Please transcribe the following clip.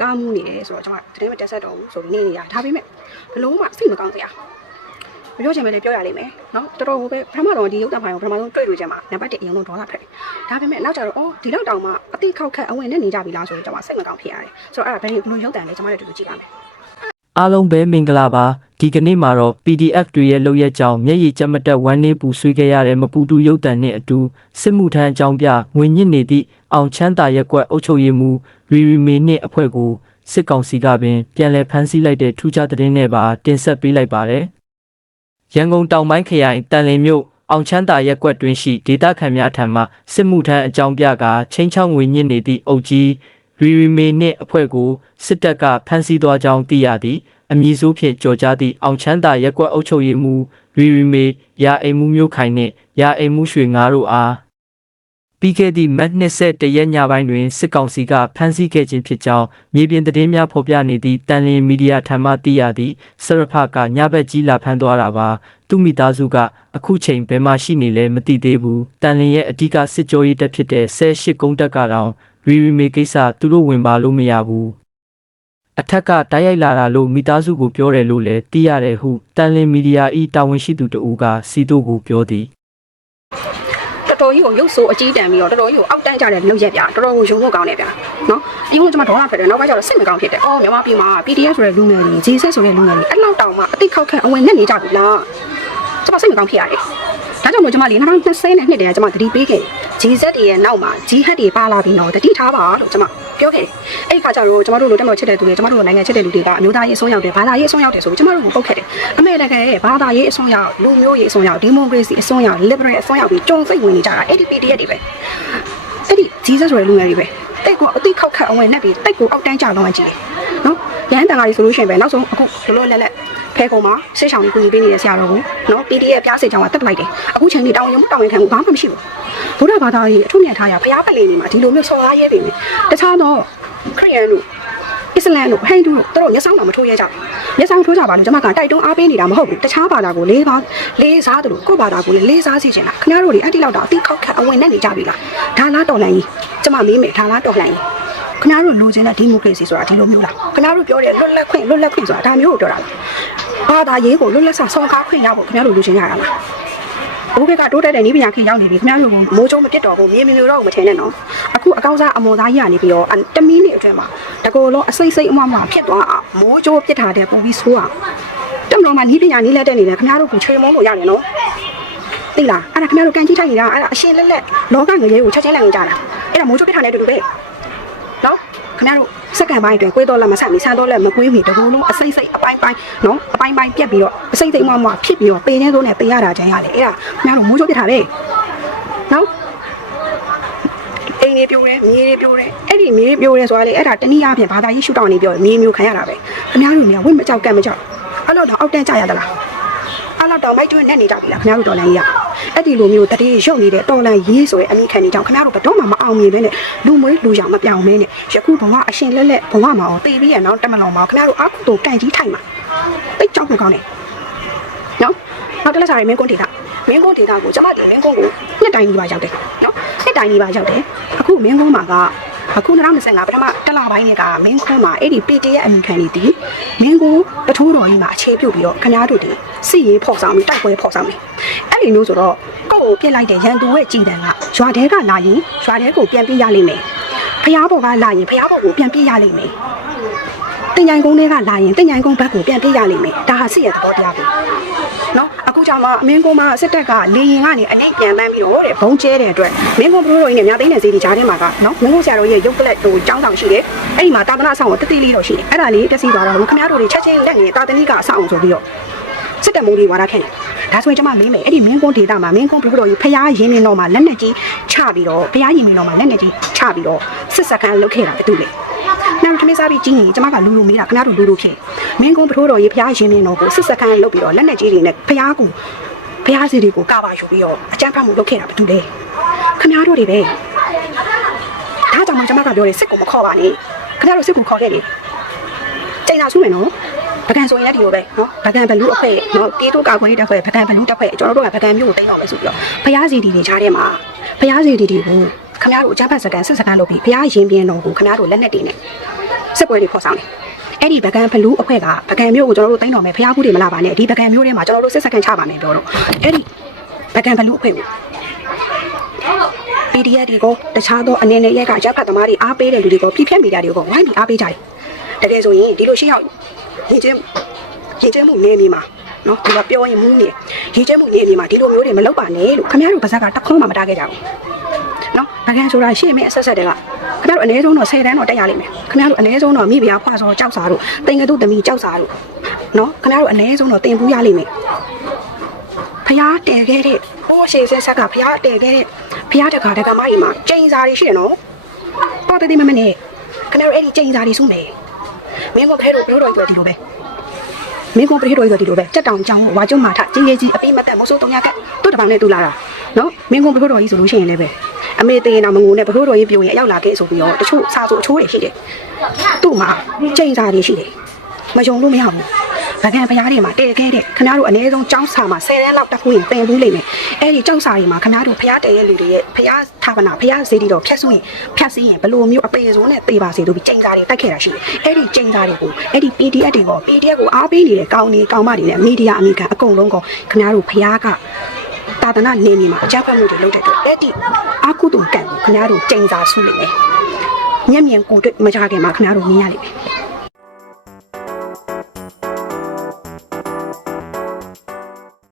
ကားမှုနေတယ်ဆိုတော့ကျွန်မတကယ်မတက်ဆက်တော့ဘူးဆိုပြီးနေနေရဒါပေမဲ့ဘလို့မှစိတ်မကောင်းစရာမပြောချင်ပဲလေပြောရလိမ့်မယ်เนาะတော်တော်ကိုပဲပထမတော့ဒီရုပ်တဖိုင်ကိုပထမဆုံးတွေ့တွေ့ချင်မှာနံပါတ်1အရင်ဆုံးဒေါသထွက်တယ်ဒါပေမဲ့နောက်ကျတော့အော်ဒီလောက်တောင်မှအတိခောက်ခက်အဝင်နဲ့နေကြပြီလားဆိုတော့ကျွန်မစိတ်မကောင်းဖြစ်ရတယ်ဆိုတော့အဲ့ဒါဘယ်လိုဘယ်လိုရုပ်တံလဲကျွန်မတို့တူတူကြည့်ပါမယ် အားလုံးပဲမင်္ဂလာပါ ဒီကနေ့မှာတော့ PDF တွေရဲ့လုပ်ရက်ကြောင့်မျက်ရည်ကျမတက်ဝမ်းနေပူဆွေးခဲ့ရတဲ့မပူတူရုပ်တံနဲ့အတူစစ်မှုထမ်းအကြောင်းပြငွေညစ်နေသည့်အောင်ချမ်းသာရက်ကွက်အုပ်ချုပ်ရေးမှူးရီရီမေနှင့်အဖွဲ့ကိုစစ်ကောင်စီကပင်ပြန်လည်ဖမ်းဆီးလိုက်တဲ့ထူးခြားသတင်းနဲ့ပါတင်ဆက်ပေးလိုက်ပါတယ်ရန်ကုန်တောင်ပိုင်းခရိုင်တန်လင်းမြို့အောင်ချမ်းသာရက်ကွက်တွင်ရှိဒေသခံများထံမှစစ်မှုထမ်းအကြောင်းပြကချင်းချောင်းငွေညစ်နေသည့်အုပ်ကြီးရီရီမေနှင့်အဖွဲ့ကိုစစ်တပ်ကဖမ်းဆီးသွားကြောင်းသိရသည် အမည်ဆိုးဖြင့်ကြော်ကြားသည့်အောင်ချမ်းသာရက်ကွက်အုပ်ချုပ်ရေးမှူးရီရီမေရာအိမ်မှုမျိုးခိုင်နှင့်ရာအိမ်မှုရွှေငါးတို့အားပြီးခဲ့သည့်မတ်21ရက်ညပိုင်းတွင်စစ်ကောင်စီကဖမ်းဆီးခဲ့ခြင်းဖြစ်ကြောင်းမြေပြင်သတင်းများဖော်ပြနေသည့်တန်လင်းမီဒီယာထံမှသိရသည့်စရဖကညဘက်ကြီးလာဖမ်းသွားတာပါသူမိသားစုကအခုချိန်ဘယ်မှာရှိနေလဲမသိသေးဘူးတန်လင်းရဲ့အဓိကစစ်ကြောရေးတပ်ဖြစ်တဲ့18ကုန်းတပ်ကတော့ရီရီမေကိစ္စသူတို့ဝင်ပါလို့မရဘူး အထက်ကတိုက်ရိုက်လာတာလို့မိသားစုကိုပြောတယ်လို့လည်းသိရတယ်ဟုတန်လင်းမီဒီယာဤတာဝန်ရှိသူတဦးကစီတို့ကိုပြောသည်တော်တော်ကြီးကိုရုပ်ဆိုးအကြီးတန်းပြီးတော့တော်တော်ကြီးကိုအောက်တန်းကြတဲ့လုပ်ရက်ပြတော်တော်ကိုယုံဖို့ကောင်းတယ်ဗျာနော်အရင်ကကျွန်မဒေါသဖြစ်တယ်နောက်ပိုင်းကျတော့စိတ်မကောင်းဖြစ်တယ်အော်မြန်မာပြည်မှာ PDF ဆိုတဲ့လူငယ်တွေ JZ ဆိုတဲ့လူငယ်တွေအဲ့လောက်တောင်မှအတိတ်ခောက်ခက်အဝင်နဲ့နေကြပြီလားကျွန်မစိတ်မကောင်းဖြစ်ရတယ် ဒါကြောင့်မို့ကျွန်မလေး2020နဲ့နှစ်တည်းကကျွန်မသတိပေးခဲ့ JZ တွေရဲ့နောက်မှာ Jihad တွေပါလာပြီးတော့တတိထားပါလို့ကျွန်မပြောခဲ့တယ်အဲ့ဒီခါကျတော့ကျွန်မတို့လိုတက်တော်ချစ်တဲ့သူတွေကျွန်မတို့လိုနိုင်ငံချစ်တဲ့လူတွေကအမျိုးသားရေးအစွန်းရောက်တယ်ဘာသာရေးအစွန်းရောက်တယ်ဆိုပြီးကျွန်မတို့ကိုပုတ်ခဲ့တယ်အမေလည်းကရဲ့ဘာသာရေးအစွန်းရောက်လူမျိုးရေးအစွန်းရောက်ဒီမိုကရေစီအစွန်းရောက် liberal အစွန်းရောက်ပြီးကြုံစိတ်ဝင်နေကြတာအဲ့ဒီ PDF တွေပဲအဲ့ဒီ Jesus ဆိုတဲ့လူငယ်တွေပဲတိတ်ကအတိတ်ခောက်ခက်အဝင်နဲ့ပြီးတိတ်ကိုအောက်တန်းကြလောင်းကြည့်တယ်နော်ရဟန်းတန်ဃာတွေဆိုလို့ရှိရင်ပဲနောက်ဆုံးအခုလောလောလက်လက် ဖဲကုံမှာဆေးဆောင်ကြီးကူညီပေးနေတဲ့ဆရာတော်ကိုနော် PDF ပြားစိတ်ချောင်းကတက်ပလိုက်တယ်အခုချိန်ကြီးတောင်းရုံတောင်းရင်ခံဘူးဘာမှမရှိဘူးဘုရားဘာသာရေးအထုမြတ်ထားရဘုရားပလင်နေမှာဒီလိုမျိုးဆော်ကားရဲပေမယ်တခြားတော့ခရစ်ယာန်တို့အစ္စလမ်တို့ဟိန္ဒူတို့တို့မျက်စောင်းတော့မထိုးရဲကြဘူးမျက်စောင်းထိုးကြပါလို့ကျွန်မကတိုက်တွန်းအားပေးနေတာမဟုတ်ဘူးတခြားဘာသာကိုလေးပါလေးစားတယ်လို့ကိုယ့်ဘာသာကိုလည်းလေးစားစီချင်တာခင်ဗျားတို့တွေအဲ့ဒီလောက်တော့အတိခောက်ခတ်အဝင်နဲ့နေကြပြီလားဒါလားတော်လန်ကြီးကျွန်မမေးမယ်ဒါလားတော်လန်ကြီးခင်ဗျားတို့လူချင်းတဲ့ဒီမိုကရေစီဆိုတာဒီလိုမျိုးလားခင်ဗျားတို့ပြောတဲ့လွတ်လပ်ခွင့်လွတ်လပ်ခွင့်ဆိုတာဒါမျိုးကိုပြောတာလား ဘာသာရေးကိုလွတ်လပ်စွာစောင့်ကားခွင့်ရဖို့ခင်ဗျားတို့လူချင်းရတာလားဘိုးဘက်ကတိုးတက်တဲ့နည်းပညာခေတ်ရောက်နေပြီခင်ဗျားတို့ကမိုးချုံမပြတ်တော့ဘူးမြေမြေမျိုးတော့မထင်နဲ့နော်အခုအကောင့်စားအမော်သားကြီးကနေပြီးတော့တမီးနေအတွင်းမှာတကောလုံးအစိမ့်စိမ့်အမမဖြစ်သွားအောင်မိုးချိုးပြစ်ထားတဲ့ပူပြီးဆိုးအောင်တက်မတော်မှာနည်းပညာနည်းလက်တက်နေတယ်ခင်ဗျားတို့ကချွေမုန်းလို့ရတယ်နော်သိလားအဲ့ဒါခင်ဗျားတို့ကန်ကြီးထိုက်နေတာအဲ့ဒါအရှင်လက်လက်လောကငရေကိုချက်ချင်းလက်နေကြတာအဲ့ဒါမိုးချိုးပြစ်ထားတဲ့အတူတူပဲနော် ခင်ဗျားတို့စက္ကန့်ပိုင်းအတွင်းကိုယ်တော်လက်မဆက်မီဆန်းတော့လက်မကွေးမီတကူလုံးအစိမ့်စိမ့်အပိုင်းပိုင်းနော်အပိုင်းပိုင်းပြက်ပြီးတော့အစိမ့်စိမ့်မမဖြစ်ပြီးတော့ပေနေစိုးနဲ့ပေးရတာချင်ရတယ်အဲ့ဒါခင်ဗျားတို့မိုးချိုးပြစ်ထားပဲနော်အိမ်လေးပြိုးတယ်မြေလေးပြိုးတယ်အဲ့ဒီမြေလေးပြိုးတယ်ဆိုတာလေအဲ့ဒါတနည်းအားဖြင့်ဘာသာရေးရှုထောင့်နေပြောမြေမျိုးခံရတာပဲခင်ဗျားတို့နေဝိမကြောက်ကတ်မကြောက်အဲ့တော့တော့အောက်တန်းကြရသလား အဲ့တော့တော့မိုက်ကျွန်းနဲ့နေကြပြီလားခင်ဗျားတို့တော်လန်ကြီးရအဲ့ဒီလိုမျိုးတတိရုပ်နေတဲ့တော်လန်ရေးဆိုတဲ့အမိခံနေကြောင်ခင်ဗျားတို့ဘတော့မှမအောင်မြင်ပဲနဲ့လူမွေးလူရောင်မပြောင်းမဲနဲ့ယခုဘဝအရှင်လက်လက်ဘဝမှာအောင်တေးပြီးရအောင်တက်မလောင်ပါခင်ဗျားတို့အခုတို့ကန်ကြီးထိုက်မှာတိတ်ကြောက်ဖို့ကောင်းတယ်နော်နောက်တစ်လက်စားရမင်းကွန်းဒေတာမင်းကွန်းဒေတာကိုကျမဒီမင်းကွန်းကိုနှစ်တိုင်းကြီးပါရောက်တယ်နော်နှစ်တိုင်းကြီးပါရောက်တယ်အခုမင်းကွန်းမှာက အခု2025ပထမတစ်လပိုင်းနဲ့ကမင်းခွန်းမှာအဲ့ဒီ PT ရဲ့အမိခံနေတည်မင်းကိုပထိုးတော်ကြီးမှာအခြေပြုတ်ပြီးတော့ခင်ဗျားတို့ဒီစစ်ရေးဖောက်ဆောင်ပြီးတိုက်ပွဲဖောက်ဆောင်ပြီးအဲ့ဒီမျိုးဆိုတော့ကိုယ့်ကိုပြစ်လိုက်တဲ့ရန်သူရဲ့ကြည်တံကရွာတဲကလာရင်ရွာတဲကိုပြန်ပြေးရလိမ့်မယ်ဖျားဘော်ကလာရင်ဖျားဘော်ကိုပြန်ပြေးရလိမ့်မယ် တင်ញိုင်ကုန်းတွေကလာရင်တင်ញိုင်ကုန်းဘက်ကိုပြန်ပြေးရလိမ့်မယ်ဒါဟာစစ်ရဲ့သဘောတရားပဲနော်အခုကြောင့်မှအမင်းကုန်းမှာစစ်တပ်ကလေရင်ကနေအနိုင်ပြန်တန်းပြီးတော့တဲ့ဘုံကျဲတဲ့အတွက်မင်းကုန်းဘရိုးတော်ကြီးနဲ့မြသိန်းတဲ့ဈေးဒီကြားထဲမှာကနော်မင်းကုန်းဆရာတော်ရဲ့ရုပ်ကလပ်ဟိုចောင်းဆောင်ရှိတယ်အဲ့ဒီမှာတာသနာဆောင်ကိုတတိလေးတော့ရှိတယ်အဲ့ဒါလေးပြည့်စည်သွားတော့ခင်ဗျားတို့တွေချက်ချင်းလက်ငယ်တာသနိကအဆောက်အောင်ဆိုပြီးတော့စစ်တပ်မုံတွေဝါဒခဲ့တယ်ဒါဆိုရင်ကျွန်မမင်းမယ်အဲ့ဒီမင်းကုန်းဒေတာမှာမင်းကုန်းဘရိုးတော်ကြီးဖျားရင်မြင်တော်မှာလက်နဲ့ကြီးချပြီးတော့ဖျားရင်မြင်တော်မှာလက်နဲ့ကြီးချပြီးတော့စစ်စကန်လုတ်ခဲ့တာတူလေ နောက်ထမင်းစားပြီးကြီးရင်ကျမကလူလူမေးတာခင်ဗျားတို့လူလူဖြစ်မင်းကုန်းဘရိုးတော်ကြီးဖျားရင်မြင်တော်ကိုစစ်စကန်လုတ်ပြီးတော့လက်နဲ့ကြီးတွေနဲ့ဖျားကိုဖျားစီတွေကိုကပါယူပြီးတော့အကြမ်းဖက်မှုလုပ်ခဲ့တာဘာတူလဲခင်ဗျားတို့တွေပဲဒါကြောင့်မှကျမကပြောတယ်စစ်ကိုမခေါ်ပါနဲ့ခင်ဗျားတို့စစ်ကိုခေါ်ခဲ့တယ်ချိန်သာစုမယ်နော်ပကံဆိုရင်လည်းဒီလိုပဲနော်ပကံဘလူအဖွဲနော်တေးတို့ကာကွယ်ရေးတပ်ဖွဲ့ပကံဘလူတပ်ဖွဲ့ကျွန်တော်တို့ကပကံမျိုးကိုတိတ်အောင်ပဲဆိုပြီးတော့ဖျားစီတီတွေချားထဲမှာဖျားစီတီတွေကို ခင်ဗျားတို့အကြမ်းဖက်စကန်စစ်စကန်လုပ်ပြီးဖျားရင်ပြင်းတော်ကိုခင်ဗျားတို့လက်နက်တွေနဲ့စစ်ပွဲတွေဖော်ဆောင်တယ်အဲ့ဒီဗကန်ဘလူးအဖွဲ့ကဗကန်မျိုးကိုကျွန်တော်တို့တင်တော်မယ်ဖျားခုတွေမလာပါနဲ့ဒီဗကန်မျိုးထဲမှာကျွန်တော်တို့စစ်စကန်ချပါမယ်ပြောတော့အဲ့ဒီဗကန်ဘလူးအဖွဲ့ကို PDF တွေကိုတခြားသောအနေနဲ့ရက်ကရပ်ဖတ်သမားတွေအားပေးတဲ့လူတွေကိုပြည့်ဖြတ်မီဒီယာတွေကိုဝိုင်းပြီးအားပေးကြတယ်တကယ်ဆိုရင်ဒီလိုရှေ့ရောက်ရင်ချင်းရင်ချင်းမှုနေနေမှာနော်ဒီကပြောရင်မှုနေရင်ချင်းမှုနေနေမှာဒီလိုမျိုးတွေမလုပ်ပါနဲ့လို့ခင်ဗျားတို့ပါဇက်ကတခွန်းမှမတားခဲ့ကြဘူး နော်ဗကန်ဆိုတာရှေ့မင်းအဆက်ဆက်တွေကခင်ဗျားတို့အနည်းဆုံးတော့10တန်းတော့တက်ရလိမ့်မယ်ခင်ဗျားတို့အနည်းဆုံးတော့မိဖုရားဖွာစောကြောက်စာတို့တင်ကတုသမီးကြောက်စာတို့နော်ခင်ဗျားတို့အနည်းဆုံးတော့တင်ဘူးရလိမ့်မယ်ဖျားတည်ခဲ့တဲ့ဟိုးရှေ့ဆက်ဆက်ကဖျားတည်ခဲ့တဲ့ဖျားတကာတကမကြီးမှာကျိန်စာတွေရှိတယ်နော်ပေါ်တဲ့ဒီမမနဲ့ခင်ဗျားတို့အဲ့ဒီကျိန်စာတွေစုမယ်မင်းကဖဲတို့ဘလို့တော့ပြောဒီလိုပဲမင်းကဖဲတို့ပြောဒီလိုပဲစက်တောင်ကြောင်းဝါကျွန်းမာထကြီးကြီးကြီးအပိမတက်မဆိုးတုံးရကတို့တပောင်နဲ့တူလာတာနော်မင်းကဖဲတို့ကြီးဆိုလို့ရှိရင်လည်းပဲ အမေတေးရင်တော့မငုံနဲ့ဘလို့တော်ကြီးပြိုရင်အရောက်လာခဲ့ဆိုပြီးတော့တချို့စာဆိုအချိုးတွေရှိတယ်သူ့မှာကျိန်စာတွေရှိတယ်မယုံလို့မရဘူးဗကန်ဖျားတွေမှာတည်ခဲ့တဲ့ခင်ဗျားတို့အနည်းဆုံးကြောင်းစာမှာ10တန်းလောက်တက်ဖို့ရင်တင်ဘူးလိမ့်မယ်အဲ့ဒီကြောင်းစာတွေမှာခင်ဗျားတို့ဖျားတည်ရဲ့လူတွေရဲ့ဖျားဌာပနာဖျားစေတီတော်ဖြတ်ဆိုရင်ဖြတ်စီးရင်ဘယ်လိုမျိုးအပေစိုးနဲ့တေးပါစေတို့ပြီးကျိန်စာတွေတက်ခဲ့တာရှိတယ်အဲ့ဒီကျိန်စာတွေကိုအဲ့ဒီ PDF တွေကို PDF ကိုအားပေးနေတဲ့ကောင်းနေကောင်းမတွေနဲ့မီဒီယာအမိခံအကုန်လုံးကိုခင်ဗျားတို့ဖျားက တာသနာနေနေမှာအကြမ်းဖက်မှုတွေလုပ်တဲ့အတွက်အဲ့ဒီအာကုတုံကံကိုခင်ဗျားတို့ကျိန်စာဆုလိမ့်မယ်မျက်မြင်ကိုယ်တွေ့မကြခင်မှာခင်ဗျားတို့မြင်ရလိမ့်မယ်